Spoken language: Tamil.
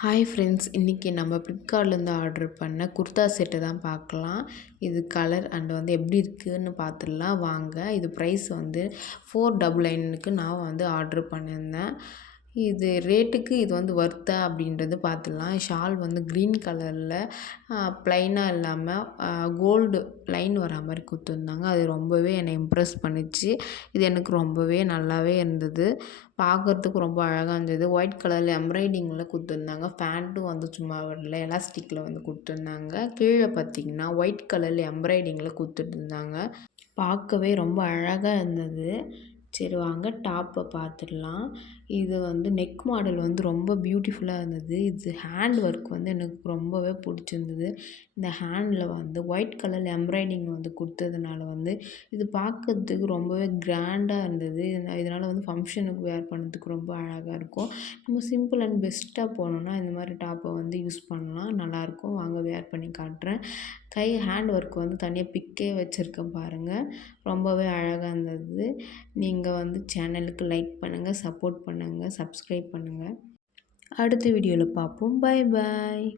ஹாய் ஃப்ரெண்ட்ஸ், இன்றைக்கி நம்ம ஃப்ளிப்கார்ட்லேருந்து ஆர்டர் பண்ண குர்தா செட்டு தான் பார்க்கலாம். இது கலர் அண்ட் எப்படி இருக்குதுன்னு பார்த்துடலாம் வாங்க. இது ப்ரைஸ் 499க்கு நான் ஆர்டர் பண்ணியிருந்தேன். இது ரேட்டுக்கு இது வொர்த்தா அப்படின்றது பார்த்துடலாம். ஷால் க்ரீன் கலரில் ப்ளைனாக இல்லாமல் கோல்டு லைன் வரா மாதிரி கொடுத்துருந்தாங்க. அது ரொம்பவே என்னை இம்ப்ரெஸ் பண்ணிச்சு. இது எனக்கு ரொம்பவே நல்லாவே இருந்தது. பார்க்குறதுக்கு ரொம்ப அழகாக இருந்தது. ஒயிட் கலரில் எம்ப்ராய்டிங்கில் கொடுத்துருந்தாங்க. பேண்ட்டும் சும்மா வரல, எலாஸ்டிக்கில் கொடுத்துருந்தாங்க. கீழே பார்த்திங்கன்னா ஒயிட் கலரில் எம்ப்ராய்டிங்கில் கொடுத்துட்ருந்தாங்க. பார்க்கவே ரொம்ப அழகாக இருந்தது. சரி வாங்க டாப்பை பார்த்துடலாம். இது நெக் மாடல் ரொம்ப பியூட்டிஃபுல்லாக இருந்தது. இது ஹேண்ட் ஒர்க் எனக்கு ரொம்பவே பிடிச்சிருந்தது. இந்த ஹேண்டில் ஒயிட் கலரில் எம்ப்ராய்டிங் கொடுத்ததுனால இது பார்க்கறதுக்கு ரொம்பவே கிராண்டாக இருந்தது. இதனால் ஃபங்க்ஷனுக்கு வேர் பண்ணுறதுக்கு ரொம்ப அழகாக இருக்கும். நம்ம சிம்பிள் அண்ட் பெஸ்ட்டாக போனோம்னா இந்த மாதிரி டாப்பை யூஸ் பண்ணலாம். நல்லாயிருக்கும். வாங்க வேர் பண்ணி காட்டுறேன். ஹேண்ட் ஒர்க் தனியாக பிக்கே வச்சுருக்கேன் பாருங்கள். ரொம்பவே அழகாக இருந்தது. நீங்கள் சேனலுக்கு லைக் பண்ணுங்கள், சப்போர்ட் பண்ணுங்கள், சப்ஸ்கிரைப் பண்ணுங்கள். அடுத்த வீடியோவில் பார்ப்போம். Bye bye.